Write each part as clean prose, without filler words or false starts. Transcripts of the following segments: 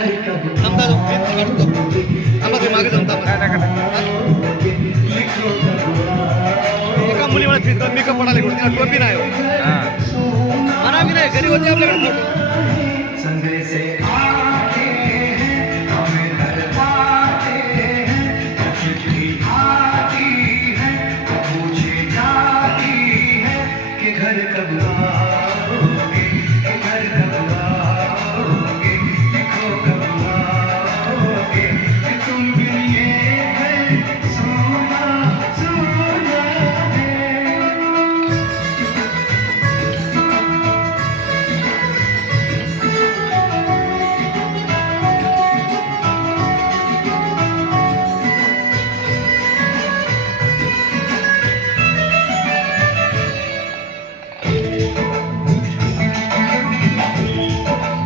थांबता तो थांबा ते मागे जाऊन थांबा एका मुली मला फिरतो मेकअप पडाले तिला टोपी नाही हो म्हणा मी नाही घरी होते आपल्याकडे फोटो संगले से आते हैं हमें हर पाते हैं चिट्ठी आती है पूछे जाती है कि घर कब आओगे घर कब आओगे लिखो कब आओगे कि तुम बिन ये घर सोना सोना है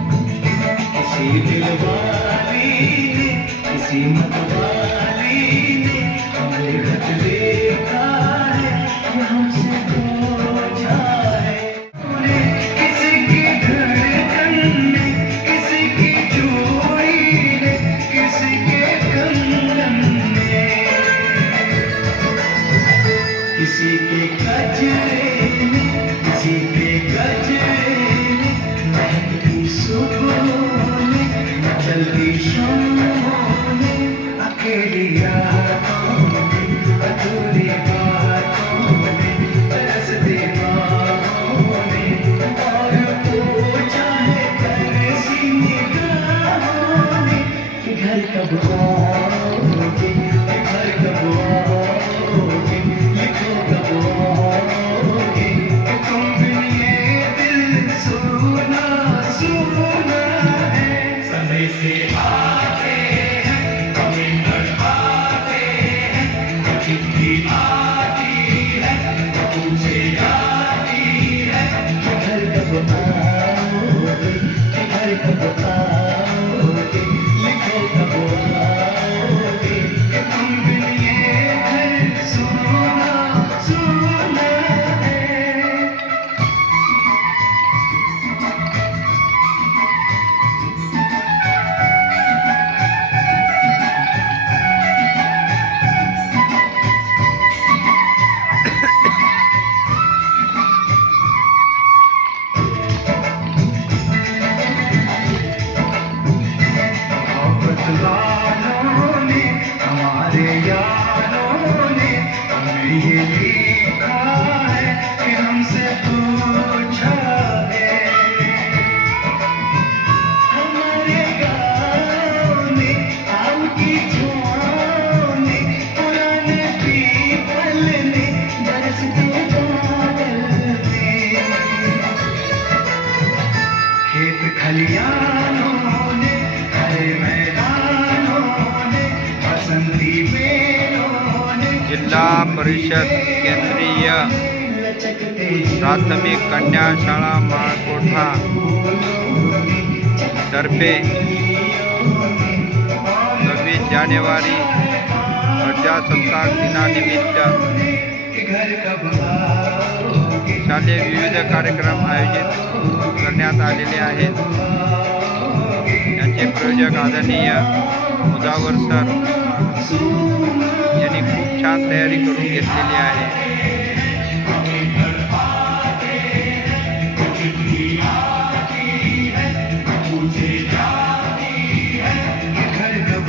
किसी दिलवाली ने किसी मतवाली ने हमें खत लिखा है कि हमसे पूछा है किसी की धड़कन ने किसी की चूड़ी ने किसी के कंगन ने किसी के गजरे ने किसी के गजरे ने महकी सुबह जल्दी शामों में अकेली रातों में अधूरी बातों में तरसती बाहों में और पूछा है तरसी निगाहों में कि घर कब आओगे घर कब आओगे लिखो कब आओगे कि तुम बिन ये दिल सुना सुना समय से आते हैं हमें घर पाते हैं चिट्ठी आती है पूछे जाती है कि घर कब आओगे घर कब आओगे लिखो कब आओगे कि तुम बिन ये घर सोना सोना है बदलानों ने हमारे यारों ने हमें ये लिखा है कि हमसे पूछा है हमारे गाँव ने आम की छाँव ने पुराने पीपल ने बरसते बादल ने खेत खलियानों ने हरे मैदानों ने बसंती बेलों ने जिल्हा परिषद केंद्रीय प्राथमिक कन्या शाळा माळकोठा तर्फे 26 जानेवारी प्रजासत्ताक दिनानिमित्त घर कब आओगे शालेय विविध कार्यक्रम आयोजित करण्यात आलेले आहेत. याचे प्रयोजक आदरणीय मुजावर सर यांनी खूप छान तयारी करून घेतलेली आहे. घर कब